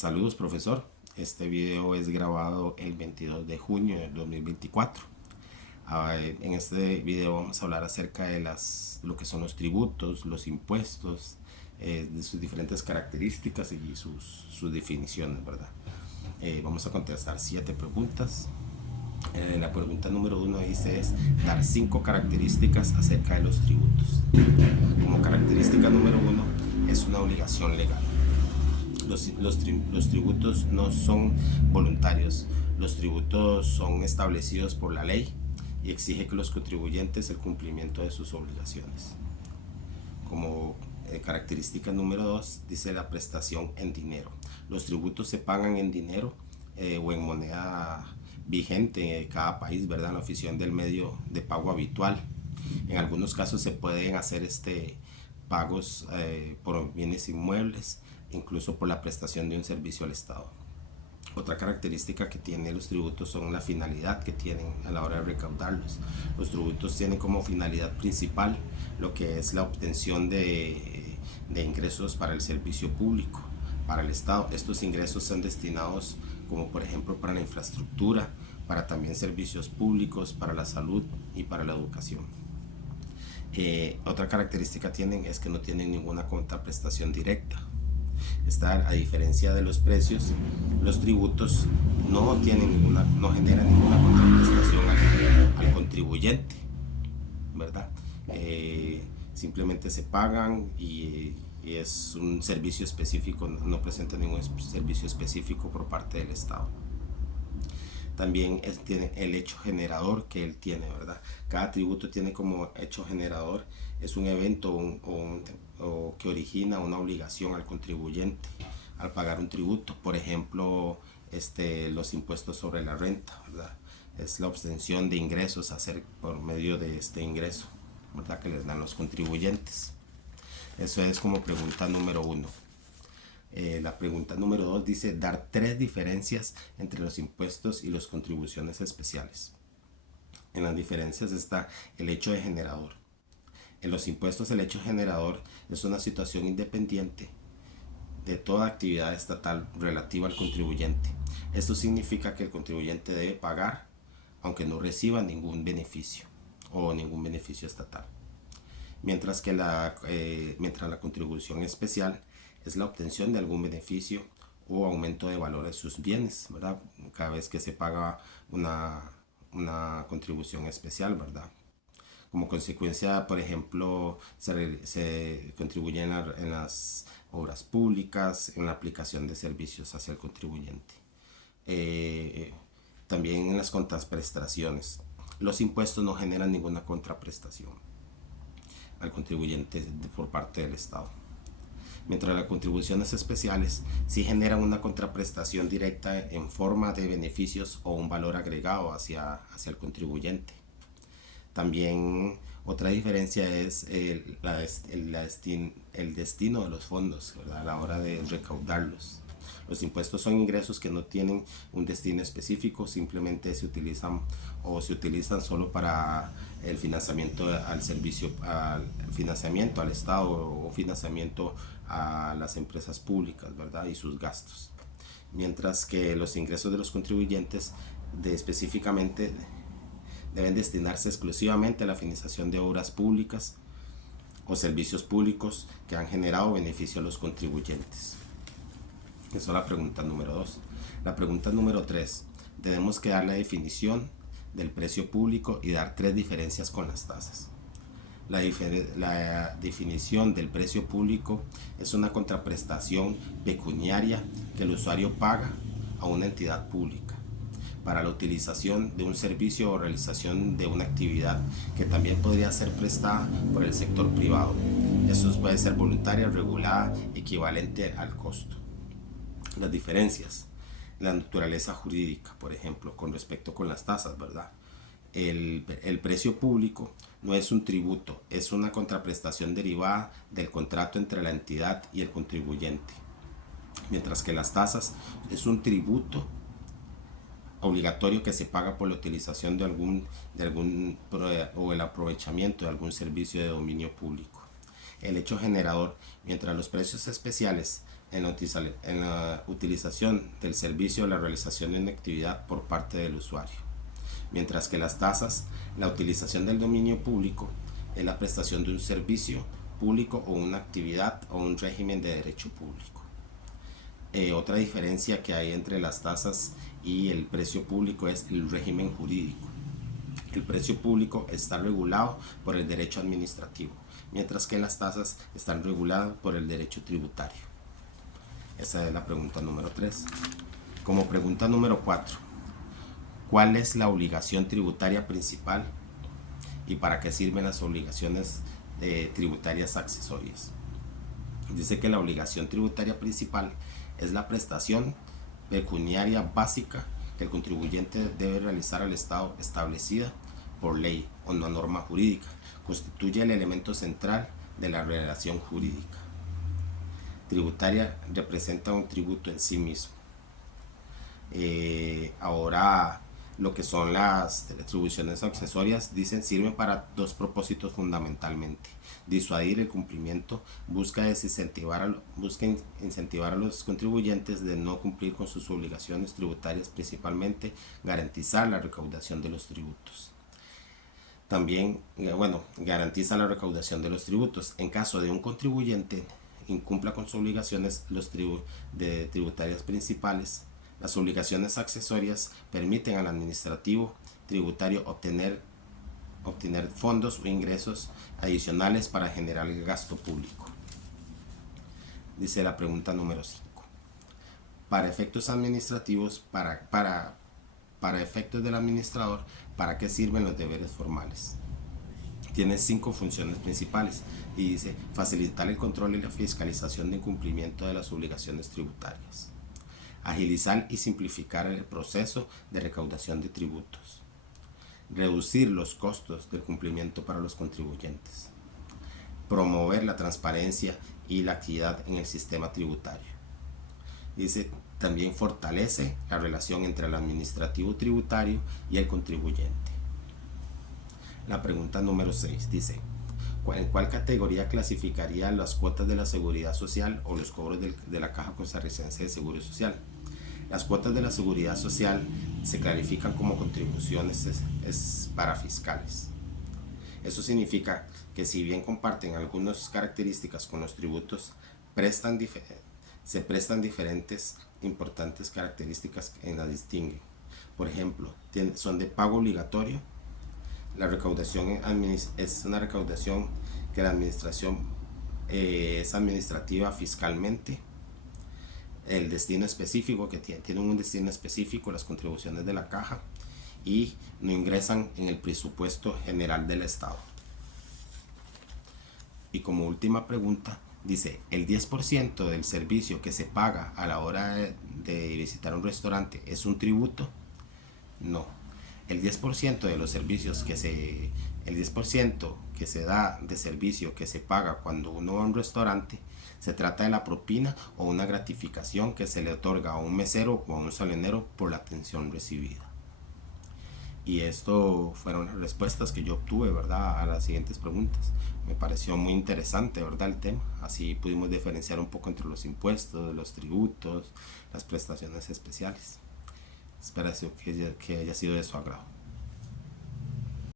Saludos, profesor. Este video es grabado el 22 de junio de 2024. En este video vamos a hablar acerca de lo que son los tributos, los impuestos, de sus diferentes características y sus definiciones, ¿verdad? Vamos a contestar 7 preguntas. La pregunta número 1 dice es dar 5 características acerca de los tributos. Como característica número 1 es una obligación legal. Los tributos no son voluntarios. Los tributos son establecidos por la ley y exige que los contribuyentes el cumplimiento de sus obligaciones. Como característica número 2 dice la prestación en dinero. Los tributos se pagan en dinero o en moneda vigente en cada país, ¿verdad? En la oficina del medio de pago habitual. En algunos casos se pueden hacer pagos por bienes inmuebles, incluso por la prestación de un servicio al Estado. Otra característica que tienen los tributos son la finalidad que tienen a la hora de recaudarlos. Los tributos tienen como finalidad principal lo que es la obtención de ingresos para el servicio público, para el Estado. Estos ingresos son destinados como por ejemplo para la infraestructura, para también servicios públicos, para la salud y para la educación. Otra característica tienen es que no tienen ninguna contraprestación directa. A diferencia de los precios, los tributos no generan ninguna contraprestación al contribuyente, ¿verdad? Simplemente se pagan y es un servicio específico, no presenta ningún servicio específico por parte del Estado. También tiene el hecho generador que él tiene, ¿verdad? Cada tributo tiene como hecho generador, es un evento o que origina una obligación al contribuyente al pagar un tributo. Por ejemplo, los impuestos sobre la renta, ¿verdad? Es la obtención de ingresos a hacer por medio de este ingreso, ¿verdad? Que les dan los contribuyentes. Eso es como pregunta número 1. La pregunta número 2 dice dar 3 diferencias entre los impuestos y las contribuciones especiales. En las diferencias está el hecho de generador. En los impuestos el hecho generador es una situación independiente de toda actividad estatal relativa al contribuyente. Esto significa que el contribuyente debe pagar aunque no reciba ningún beneficio o ningún beneficio estatal. Mientras la contribución especial es la obtención de algún beneficio o aumento de valor de sus bienes, ¿verdad? Cada vez que se paga una contribución especial, ¿verdad? Como consecuencia, por ejemplo, se contribuye en las obras públicas, en la aplicación de servicios hacia el contribuyente. También en las contraprestaciones. Los impuestos no generan ninguna contraprestación al contribuyente por parte del Estado. Mientras las contribuciones especiales sí generan una contraprestación directa en forma de beneficios o un valor agregado hacia el contribuyente. También otra diferencia es el destino de los fondos, ¿verdad? A la hora de recaudarlos. Los impuestos son ingresos que no tienen un destino específico, simplemente se utilizan solo para el financiamiento al servicio, al financiamiento al Estado o financiamiento a las empresas públicas, ¿verdad? Y sus gastos. Mientras que los ingresos de los contribuyentes específicamente deben destinarse exclusivamente a la financiación de obras públicas o servicios públicos que han generado beneficio a los contribuyentes. Esa es la pregunta número 2. La pregunta número 3. Tenemos que dar la definición del precio público y dar 3 diferencias con las tasas. La definición del precio público es una contraprestación pecuniaria que el usuario paga a una entidad pública para la utilización de un servicio o realización de una actividad que también podría ser prestada por el sector privado. Eso puede ser voluntaria, regulada, equivalente al costo. Las diferencias, la naturaleza jurídica, por ejemplo, con respecto con las tasas, ¿verdad? El precio público no es un tributo, es una contraprestación derivada del contrato entre la entidad y el contribuyente. Mientras que las tasas es un tributo obligatorio que se paga por la utilización o el aprovechamiento de algún servicio de dominio público. El hecho generador, mientras los precios especiales en la utilización del servicio o la realización de una actividad por parte del usuario. Mientras que las tasas, la utilización del dominio público es la prestación de un servicio público o una actividad o un régimen de derecho público. Otra diferencia que hay entre las tasas y el precio público es el régimen jurídico. El precio público está regulado por el derecho administrativo, mientras que las tasas están reguladas por el derecho tributario. Esa es la pregunta número 3. Como pregunta número 4, ¿cuál es la obligación tributaria principal y para qué sirven las obligaciones tributarias accesorias? Dice que la obligación tributaria principal es la prestación pecuniaria básica que el contribuyente debe realizar al Estado establecida por ley o una norma jurídica. Constituye el elemento central de la relación jurídica. Tributaria representa un tributo en sí mismo. Ahora, lo que son las atribuciones accesorias, dicen, sirven para dos propósitos fundamentalmente: disuadir el cumplimiento, busca incentivar a los contribuyentes de no cumplir con sus obligaciones tributarias, principalmente garantizar la recaudación de los tributos. También, garantiza la recaudación de los tributos. En caso de un contribuyente incumpla con sus obligaciones tributarias principales, las obligaciones accesorias permiten al administrativo tributario obtener fondos o ingresos adicionales para generar el gasto público. Dice la pregunta número 5. Para efectos administrativos, para efectos del administrador, ¿para qué sirven los deberes formales? Tiene 5 funciones principales y dice: facilitar el control y la fiscalización de cumplimiento de las obligaciones tributarias, agilizar y simplificar el proceso de recaudación de tributos, reducir los costos del cumplimiento para los contribuyentes, promover la transparencia y la equidad en el sistema tributario. Dice, también fortalece la relación entre el administrativo tributario y el contribuyente. La pregunta número 6 dice: ¿en cuál categoría clasificaría las cuotas de la seguridad social o los cobros de la Caja Costarricense de Seguro Social? Las cuotas de la seguridad social se clasifican como contribuciones parafiscales. Eso significa que, si bien comparten algunas características con los tributos, se prestan diferentes importantes características que las distinguen. Por ejemplo, son de pago obligatorio. La recaudación es una recaudación que la administración es administrativa fiscalmente. El destino específico, que tienen un destino específico, las contribuciones de la caja, y no ingresan en el presupuesto general del Estado. Y como última pregunta, dice: ¿el 10% del servicio que se paga a la hora de visitar un restaurante es un tributo? No. El 10% de los servicios el 10% que se da de servicio que se paga cuando uno va a un restaurante, se trata de la propina o una gratificación que se le otorga a un mesero o a un salinero por la atención recibida. Y esto fueron las respuestas que yo obtuve, ¿verdad?, a las siguientes preguntas. Me pareció muy interesante, ¿verdad?, el tema. Así pudimos diferenciar un poco entre los impuestos, los tributos, las prestaciones especiales. Espero que haya sido de su agrado.